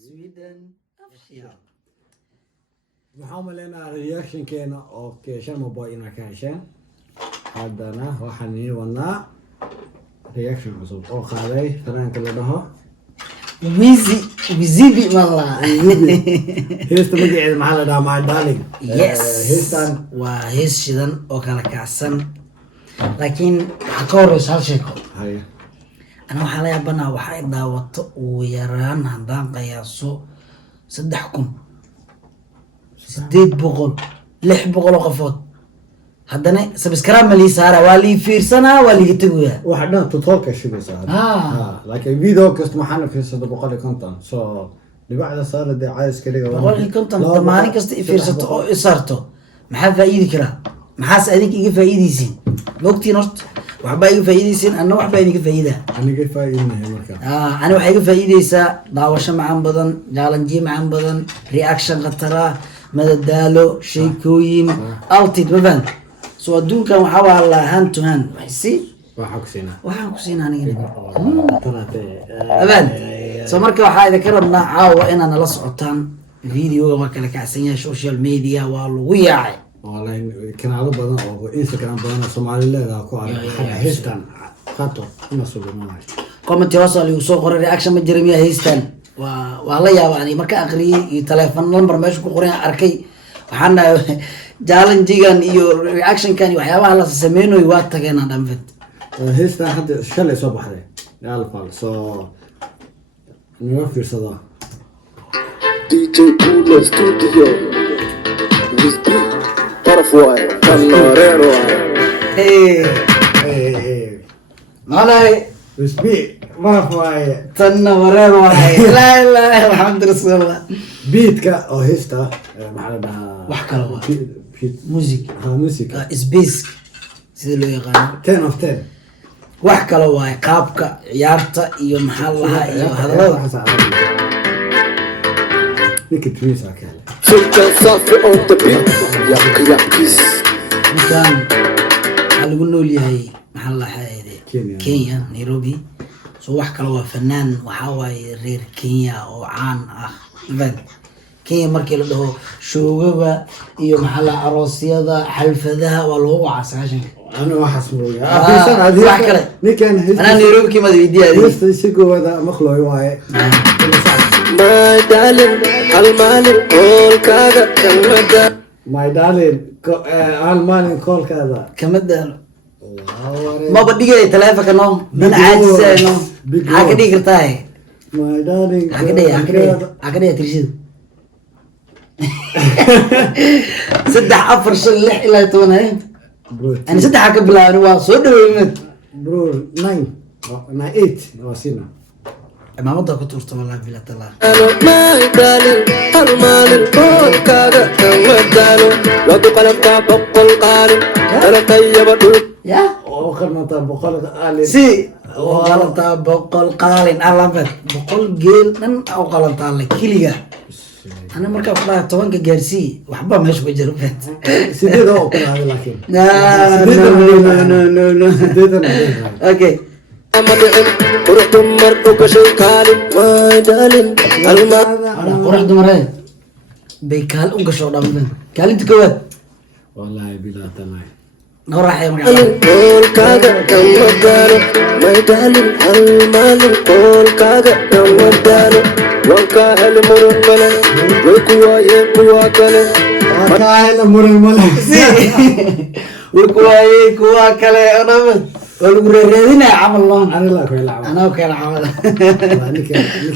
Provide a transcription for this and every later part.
Sweden official. waxaan umaleynaa reactionkeena oo Sharma Boy inaa ka hesheen haddana waxaan ii wadnaa reaction cusub oo qaaday fanaanka la dhaho Wizibi والله. heesta magaceeda maxaa la dhahaa My Darling. Yes. heestan waa hees shidan oo kala kacsan laakiin waxaa ka horeysa hal sheeko. haya Ana waxaa la yaabanaa waxa ay daawato ugu yaraan haddaan qiyaaso 3,000 800 600 oo qofood haddana subscribe ma lii saara waa lii fiirsanaa waa liiga tegayaa. waxa dhan tutorialka shugaysaa laakiin video kasta maxaana fiirsada 150 so dhibacda saala dee caadis kaliya 150 maalin kasta i fiirsato oo i saarto maxaa faa'iidi karaa maxaas adinka iga faa'iidaysiin mogtiin horta waxbaa iga faa'iidaysiin anna waxbaa idinka faa'iidaa aniga faa'iidinahay marka ani waxaa iga faa'iidaysaa daawasho macaan badan jaalanjiye macaan badan reaction khatara madadaalo sheekooyin altid mafahant so adduunkan waxaa waa la hand to hand waxaan ku siinaa aniga abaan so marka waxaa idinka rabnaa caawa inaad nala socotaan videoga waa kala kacsan yahay social media waa lagu yaacay online kanaalo badan oo Instagram badan oo Soomaali leedahay ku arag heestan qato ina suubanay comment hoos lagu soo qoray reaction ma jiray heestan waa la yaabaa ani marka aqriyay iyo telephone number meesha ku qoran arkay waxaan challenge-gan iyo reaction-kan iyo waxyaabaha la sameeyay waa tageen dhanfad heestan hadda shalay soo baxday alfal so niyo fiirsada DJ Pulo Studio Whisky Parafuay Camarero malay Whisky Parafuay tanna wareer waay la ilaha alhamdu rasulullah beatka oo heesta maxaa la dhahaa wax kale waa music music space sida loo yaqaan 10 of 10 wax kale waa qaabka ciyaarta iyo maxaa laha iyo hadalada ninkii twins akale Sultan Safi on the beat Yakis ninkan waxaa lagu nool yahay maxaa lahaa Kenya Nairobi so wax kale waa fanaan waxaa waaye reer Kenya oo caan ah Kenya markii la dhaho shoogaba iyo maxaa la aroosyada xalfadaha waa loo wacaa أنا واحد اسمه واحد كله نكان أنا نيروبي كم هذا فيديو هذه يستيقظ هذا مخلوق واي My darling المال كل كذا كمدا My darling المال كل كذا كم ده ما بدي جاي تلافك إنه من عاجز إنه هكذا يقطعه My darling هكذا تريشيد سدح أفر شلح إلى تونه أنا سدح قبل أنا واصل ويمت برو 9 8 واسينا ما مضى كنت أرتب الله بلا تلا My darling المال كل كذا كمدا وقت قلب كابق القارن أنا طيب يا وخر ما طبقوا قال سي وغلط بقول قالين على بقول جيل من أو غلط على كلية أنا مركب فلا توانك جالسي وحبا مش بجربت سيدي ده أوكي هذا لكن لا سيدي ده أوكي مدعم ورحت مرقوك شي كالم My darling المال أنا قرح دمرين بيكال أنك شو دامن كالم تكوت والله بلا تلاي نروح يا مقعد كل كذا كمدا My darling المال كل كذا كمدا وانكا المرن ملا وكوا يكوا كلا كاهل مرن ملا وكواي كوا كلا أنا بس والغريرين عمل الله أنا لا كوي لعب أنا وكان عمل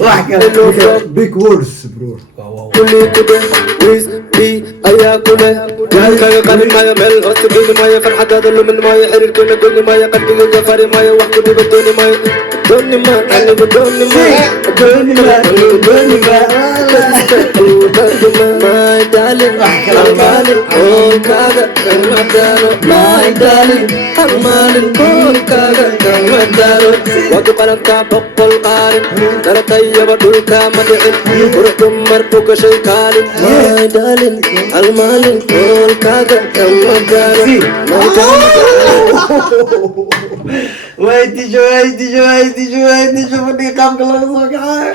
واحد big words bro كل كده ويز بي أيا كله جال كاي قلبي ما يمل أستقيل ما يفرح هذا من ما يحرر كنا كل ما يقلبي جفاري ما يوحد بدوني ما دوني ما أنا بدوني ما دوني ما دوني ما My darling المال كل كذا كمدانو My darling المال كل كذا كمدانو وقت قلب كابق القارن ترى طيب دولك مدعم ورحت مرقوك شي كالم My darling المال كل كذا كمدانو My darling ويدي شو بدي قام كله صقع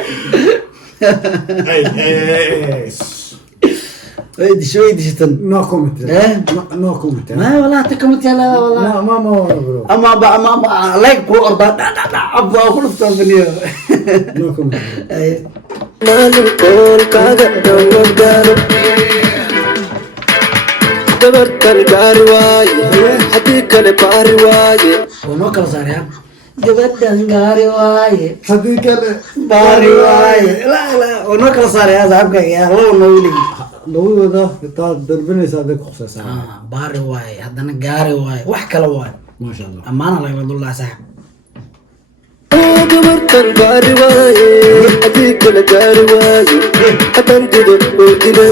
ويدشتن No comment. إيه؟ No comment. ما والله تكملت يا لا والله ما bro. اما لايك كو ارضا ابا كل فيديو No comment. اي maalin koolkaaga dawad gaaro gabartan gaari waaye haddii kale baari waaye ونو كلا صار يا جبدن غاري واي Haddii kale باري واي لا لا ونو كلا صار يا صاحبك يا هو نولي labadooda intaad dalbanaysa aday ku khusaysaa. باري واي هذا غاري واي wax kala waay ما شاء الله. amaana la wadullah saaxib gabartan gaari waaye haddii kale gaari waaye haddaan dido oo dile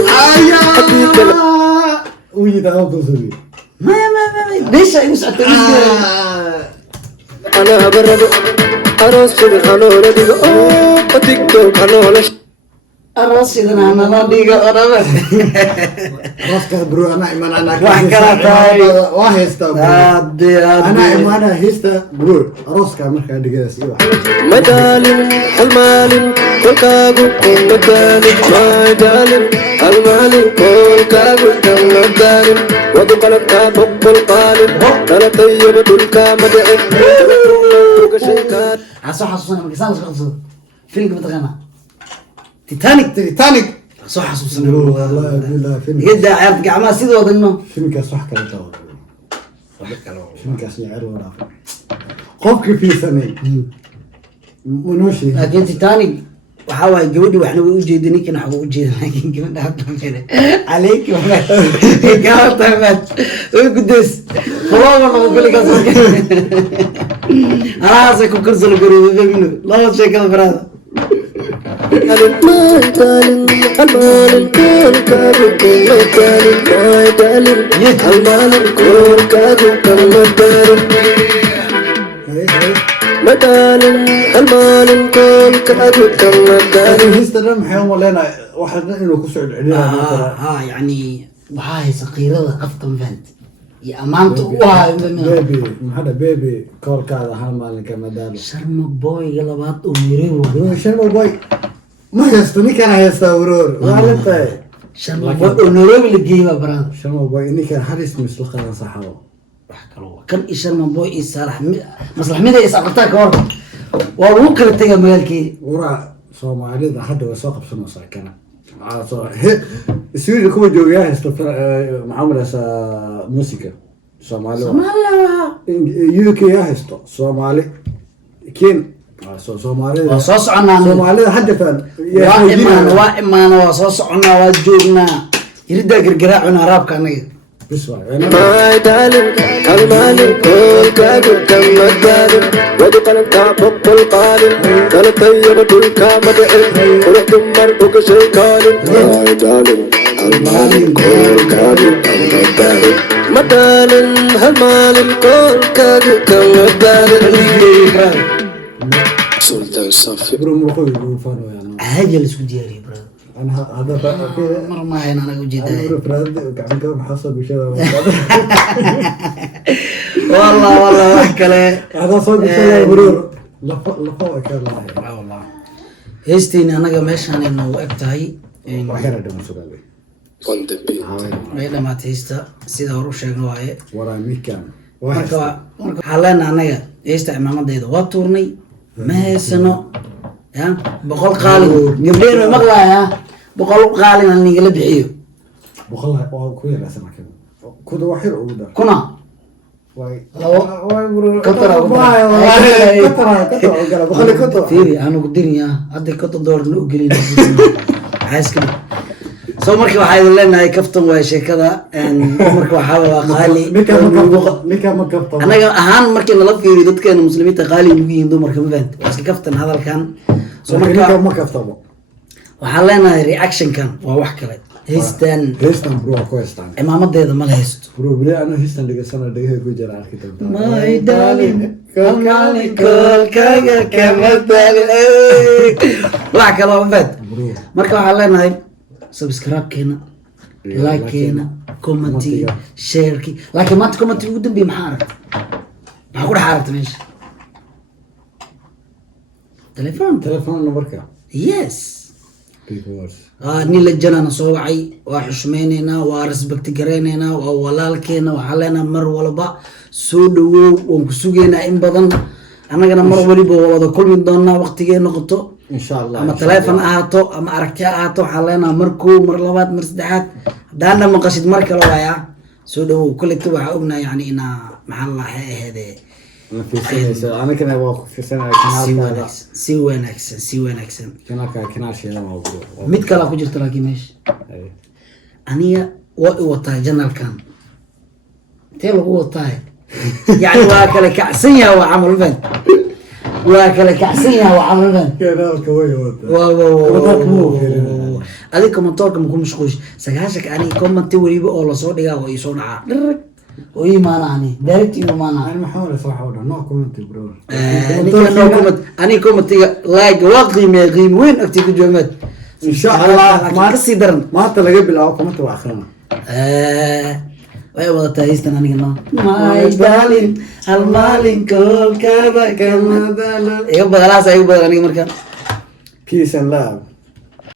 haddii kale ويجي تغطي ما ليش يسعد anaa barado aroos sida hanoola dhigo oo tiktok hanoola الرصيدنا انا لا ديغا انا راسك برو انا ايمان انا واحد كلا تاي. واهستا انا ايمان هيستا برو راسك marka dhigaas iyo madaalin hal maalin kolkaagu madaalin madaalin hal maalin kolkaagu madaalin wadu qalantaa boqol qaalin dhalatayaba dhulkaa madacin uga shaykaan صح حسوسنا مكسان خلص فيلم بتغنى تيتانيك تيتانيك صح حسوسنا والله بالله فيلم يدا عرفت قاع سيدو ودنو فيلم كاس صح كلا تو فيلم كاس يعرف ولا قفك في سنه منوشي لكن تيتانيك وحاول جودي واحنا وجدني كنا حقوق جيد لكن كمان كده عليك قال طيب قدس والله والله بقول لك انا اسكو كرسل قريب منه لا شيء كذا براد madaalin hal maalin kolkaagu madaalin madaalin hal maalin kolkaagu madaalin madaalin hal maalin kolkaagu madaalin هيستا ده محيوم ولا واحد انه كسر عليها يعني وهاي صغيرة قفطن فانت يا امانته وهاي بيبي هذا بيبي كول كذا هالمال كمدال شرم بوي قلبات اميري شنو باي ما يستني كان هيستورور وعلمت شرم بوي اميري اللي جيبه براد شنو باي اني كان حديث مسلخ انا صحابه كان شرم بوي صالح مصلح ميدا يسقطك ورا وممكن تيجي مالكي ورا سوماليدا حدا وساق بسنه ساكنه على صار السويد كوما جوجا معامله موسيقى سومالي يوكي يا هستو سومالي كين سومالي وصوص عنا سومالي حدا فان وإما وصوص عنا وجوبنا يريد قرقراعنا راب كاني بسوا madaalin hal maalin kolkaagu madaalin wadu qalantaa boqol qaalin dhalatayaba dhulkaa madacin qurux dumar uga shaykaalin madaalin hal maalin kolkaagu madaalin madaalin hal maalin kolkaagu madaalin sultan safi برو مخوي فانو يعني هاجل اسكو دياري براد انا هذا مر ما هنا انا وجيت برو فراد قاعد كم حصل بشباب والله وحكله هذا صوت بشباب برو لفوا كان لا والله هستين انا ماشان انه وقتهي وحيرة دم سؤالي on the beat way dhamaatay heesta sida hore u sheegno waaye ورا ميكان marka waxaa leenahay anaga heesta imaamadayda waa tuurnay ma haysano ya 100 qaalin gabdheen way maqlaaya 100 qaalin aan nigala bixiyo بخلها كويس لا سمع كده كده وحير وده kuna واي لو واي برو كتر كتر بخلي كتر fiiri aanu ku diriya hadda كتر doorna u gelin xaaska soo markii waxaa idin leenahay kaftan waa sheekada marka waxaa waa qaali ninka ma qabto anaga ahaan markii nala fiiriyo dadkeena muslimiinta qaali ugu yihiin dumarka ma fahanti waa iska kaftan hadalkan soo ninka marka ma qabto waxaan leenahay reactionkan waa wax kale heystan برو كويس imaamadeeda ma la haysto برو بلي انا هيستان دغه سنه دغه ku jira arkita my darling kalkaali kolkaaga kama dalin wax kale oo fad marka waxaan leenahay subscribe-keena like-keena commentiga share-ki laakiin maanta commentiga ugu dambeeyay maxaa aragtay maxaa ku dhex aragtay meesha telefoon تليفون نمبرك yes nin la jalana soo wacay waa xushmaynaynaa waa respect garaynaynaa waa walaalkeena waxaa leenaha mar walba soo dhawow waan ku sugaynaa in badan annagana mar waliba waa wada kulmi doonaa waqtigee noqoto insha allah ama taleefon ahaato ama aragti ahaato waxaa leenaha mar koow mar labaad mar saddexaad haddaana maqashid mar kale waayaa soo dhawow koleta waxaa ognaa yani inaa maxaa lalahay aheedee si wanaagsan mid kalaa ku jirta laakiin meesha aniga waa i wataa janalkan intee lagu wataa yani waa kala kacsan yaha waa camal fan waa kala kacsan yaha waa camal fan adig commentoorka maku mashquush sagaashanka aniga commenti weliba oo lasoo dhigaa oo isoo dhacaa dhirag oo imaanaani direct imaana ani commentiga like waa qiimeeya qiimo weyn agtii ku joomaad insha allah kasii daran maanta laga bilaabo comment waa akhrina way wadataa heystan aniga no my darling hal maalin kolkaada kamadalo iga badalaas iga badan aniga markaan peace and love